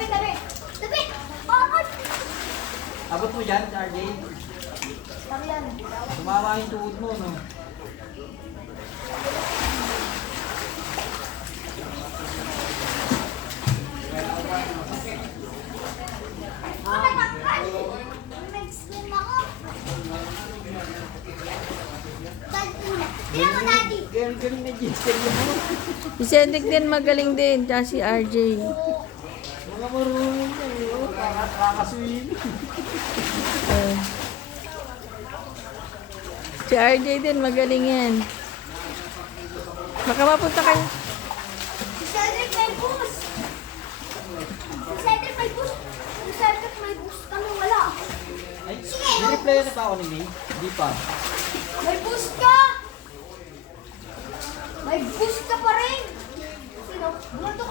Tabi, tabi. Tabi! Oh! Abot mo dyan, RJ. Tabi yan. Tumama yung tuhod mo, no? Nag-slim ako. Tingnan mo, Daddy. Galing na Jessica mo. Si Cedric din magaling din, tsaka si RJ. Mga marunong yan, oh. Kakaswim. Eh. Si RJ din magaling yan. Baka mapunta kayo. Si Cedric may boost. Si Cedric may boost. Si Cedric may boost. Kami wala. Ay, Sige, nireplay na ba ako ni May? Di pa. may boost ka. May boost ka pa rin. Sino? Bumanto ka.